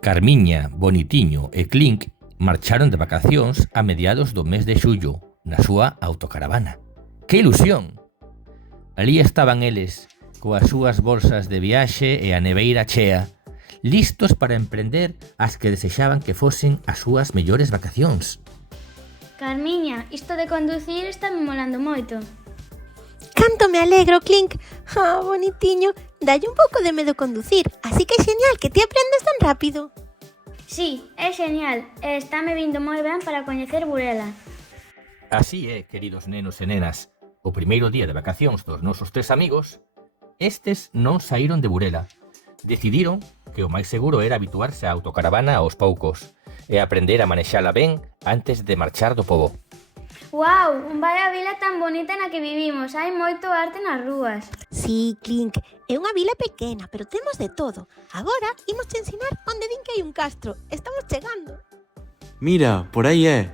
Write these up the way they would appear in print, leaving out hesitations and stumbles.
Carmiña, Bonitiño e Clink marcharon de vacacións a mediados do mes de xullo na súa autocaravana. Que ilusión! Alí estaban eles, coas súas bolsas de viaxe e a neveira chea, listos para emprender as que desexaban que fosen as súas mellores vacacións. Carmiña, isto de conducir está me molando moito. Canto me alegro, Clink. Bonitiño, dalle un pouco de medo conducir, así que é genial que ti aprendas tan rápido. Sí, é genial, e estáme vindo moi ben para coñecer Burela. Así é, queridos nenos e nenas, o primeiro día de vacacións dos nosos tres amigos, estes non saíron de Burela. Decidiron que o máis seguro era habituarse á autocaravana aos poucos e aprender a manexala ben antes de marchar do pobo. Uau, vaya vila tan bonita na que vivimos, hai moito arte nas rúas. Sí, Clink, é unha vila pequena, pero temos de todo. Agora imos te ensinar onde din que hai un castro. Estamos chegando. Mira, por aí é.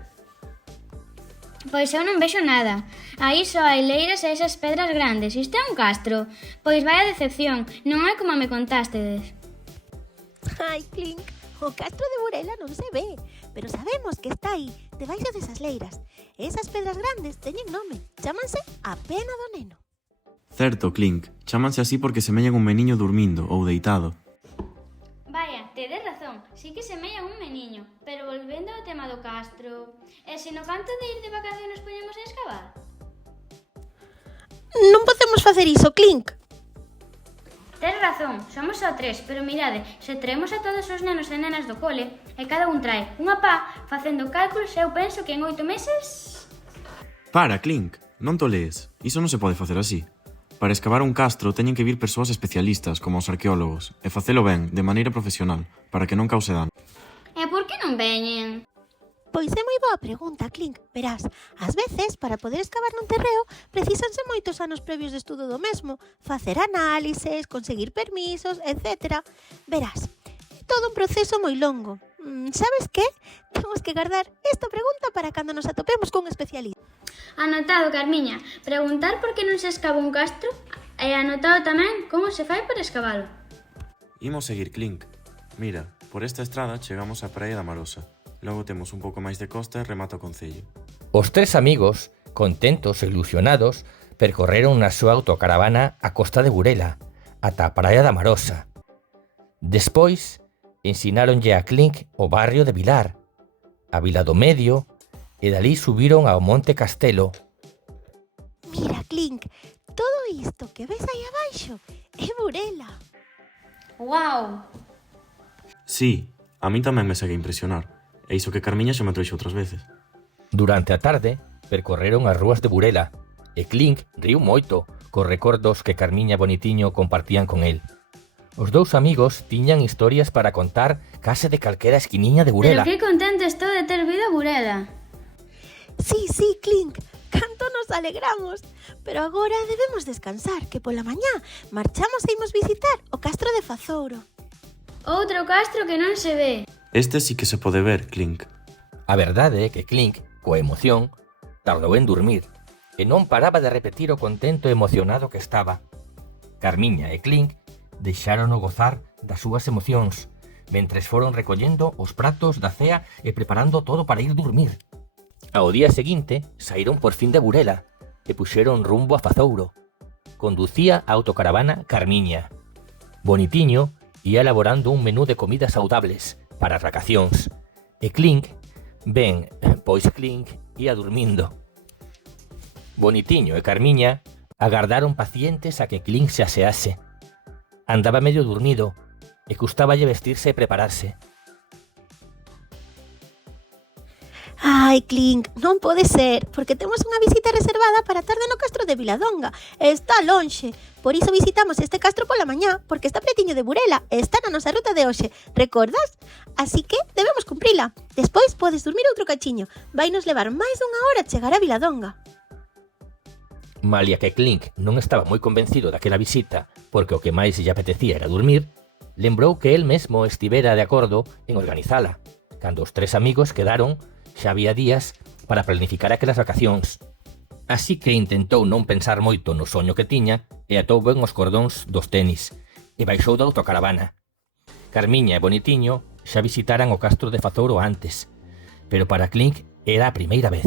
Pois eu non vexo nada. Aí só hai leiras e esas pedras grandes. Isto é un castro. Pois vaya decepción, non é como me contástedes. Ai, Clink, o castro de Burela non se ve, pero sabemos que está aí, debaixo desas leiras. Esas pedras grandes teñen nome, chámanse a Pena do Neno. Certo, Clink, chámanse así porque semellan un meniño dormindo ou deitado. Vaya, tedes razón, sí que semella un meniño. Pero volvendo ao tema do castro, e se no canto de ir de vacaciones poñemos a escavar? Non podemos facer iso, Clink. Tes razón, somos só tres, pero mirade, se traemos a todos os nenos e nenas do cole e cada un trae unha pá, facendo cálculos, eu penso que en 8 meses... Para, Clink, non to lees. Iso non se pode facer así. Para escavar un castro teñen que vir persoas especialistas, como os arqueólogos, e facelo ben, de maneira profesional, para que non cause dano. E por que non veñen? Pois é moi boa pregunta, Clink. Verás, ás veces, para poder escavar nun terreo, precísanse moitos anos previos de estudo do mesmo, facer análises, conseguir permisos, etc. Verás, é todo un proceso moi longo. Sabes que? Temos que guardar esta pregunta para cando nos atopemos cun especialista. Anotado, Carmiña. Preguntar por que non se escava un castro e anotado tamén como se fai para escavalo. Imos seguir, Clink. Mira, por esta estrada chegamos á praia da Marosa. Logo temos un pouco máis de costa e remata o concello. Os tres amigos, contentos e ilusionados, percorreron na súa autocaravana a costa de Burela, ata a praia da Marosa. Despois, ensináronlle a Clink o barrio de Vilar, a Vila do Medio, e dali subiron ao Monte Castelo. Mira, Clink, todo isto que ves aí abaixo é Burela. Uau! Sí, a min tamén me segue a impresionar. E iso que Carmiña xa me trouxe outras veces. Durante a tarde, percorreron as rúas de Burela, e Clink riu moito cos recordos que Carmiña e Bonitiño compartían con el. Os dous amigos tiñan historias para contar case de calquera esquiniña de Burela. Pero que contento estou de ter vido a Burela. Sí, Clink, canto nos alegramos. Pero agora debemos descansar, que pola mañá marchamos e imos visitar o castro de Fazouro. Outro castro que non se ve. Este sí que se pode ver, Clink. A verdade é que Clink, coa emoción, tardou en dormir e non paraba de repetir o contento e emocionado que estaba. Carmiña e Clink deixárono gozar das súas emocións, mentres foron recollendo os pratos da cea e preparando todo para ir dormir. Ao día seguinte, saíron por fin de Burela e puxeron rumbo a Fazouro. Conducía a autocaravana Carmiña. Bonitiño ia elaborando un menú de comidas saudables para as vacacións. E Clink, pois Clink ia dormindo. Bonitiño e Carmiña agardaron pacientes a que Clink se asease. Andaba medio dormido e custáballe vestirse e prepararse. Ai, Clink, non pode ser, porque temos unha visita reservada para a tarde no castro de Viladonga. Está lonxe. Por iso visitamos este castro pola mañá, porque está pretiño de Burela e está na nosa ruta de hoxe. Recordas? Así que debemos cumprila. Despois podes dormir outro cachiño. Vainos levar máis dunha hora chegar a Viladonga. Malia que Clink non estaba moi convencido daquela visita, porque o que máis lle apetecía era dormir, lembrou que el mesmo estivera de acordo en organizala, cando os tres amigos quedaron xa había días para planificar aquelas vacacións. Así que intentou non pensar moito no soño que tiña e atou ben os cordóns dos tenis e baixou da autocaravana. Carmiña e Bonitiño xa visitaran o castro de Fazouro antes, pero para Clink era a primeira vez.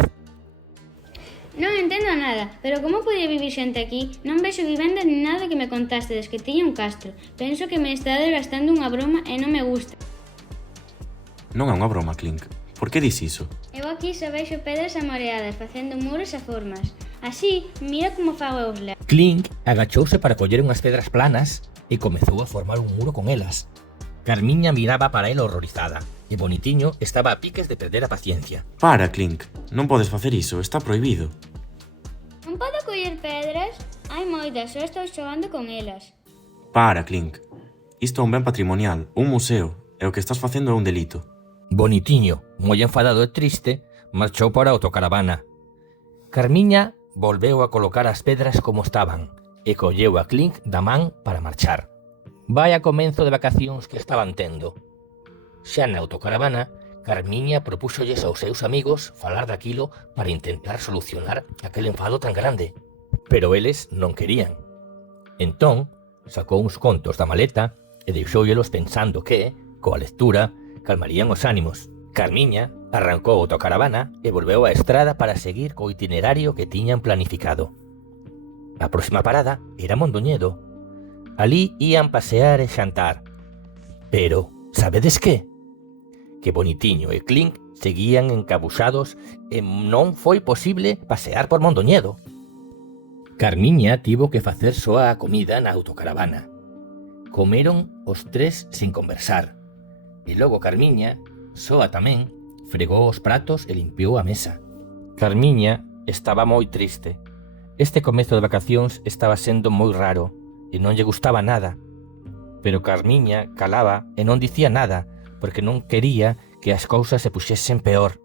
Non entendo nada, pero como podía vivir xente aquí? Non vexo vivendas ni nada que me contastedes que tiña un castro. Penso que me estades gastando unha broma e non me gusta. Non é unha broma, Clink. Por que dis iso? Eu aquí só vexo pedras amoreadas facendo muros e formas. Así, mira como fago eu os leos. Clink agachouse para coller unhas pedras planas e comezou a formar un muro con elas. Carmiña miraba para ela horrorizada e Bonitiño estaba a piques de perder a paciencia. Para, Clink. Non podes facer iso, está prohibido. Non podo coller pedras? Hai moitas, só estou xogando con elas. Para, Clink. Isto é un ben patrimonial, un museo, e o que estás facendo é un delito. Bonitiño, moi enfadado e triste, marchou para a autocaravana. Carmiña volveu a colocar as pedras como estaban e colleu a Clink da man para marchar. Vaya comenzo de vacacións que estaban tendo. Xa na autocaravana, Carmiña propúxolles aos seus amigos falar daquilo para intentar solucionar aquel enfado tan grande. Pero eles non querían. Entón, sacou uns contos da maleta e deixouyelos pensando que, coa lectura, calmarían os ánimos. Carmiña arrancou a autocaravana e volveu á estrada para seguir co itinerario que tiñan planificado. A próxima parada era Mondoñedo. Alí ían pasear e xantar. Pero, sabedes que? Que Bonitiño e Clink seguían encabuxados e non foi posible pasear por Mondoñedo. Carmiña tivo que facer soa a comida na autocaravana. Comeron os tres sin conversar. E logo Carmiña, soa tamén, fregou os pratos e limpiou a mesa. Carmiña estaba moi triste. Este comezo de vacacións estaba sendo moi raro e non lle gustaba nada. Pero Carmiña calaba e non dicía nada porque non quería que as cousas se puxesen peor.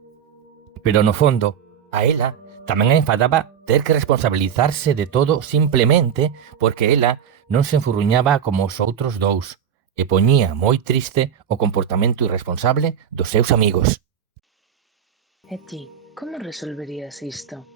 Pero no fondo, a ela tamén a enfadaba ter que responsabilizarse de todo simplemente porque ela non se enfurruñaba como os outros dous e poñía moi triste o comportamento irresponsable dos seus amigos. E ti, como resolverías isto?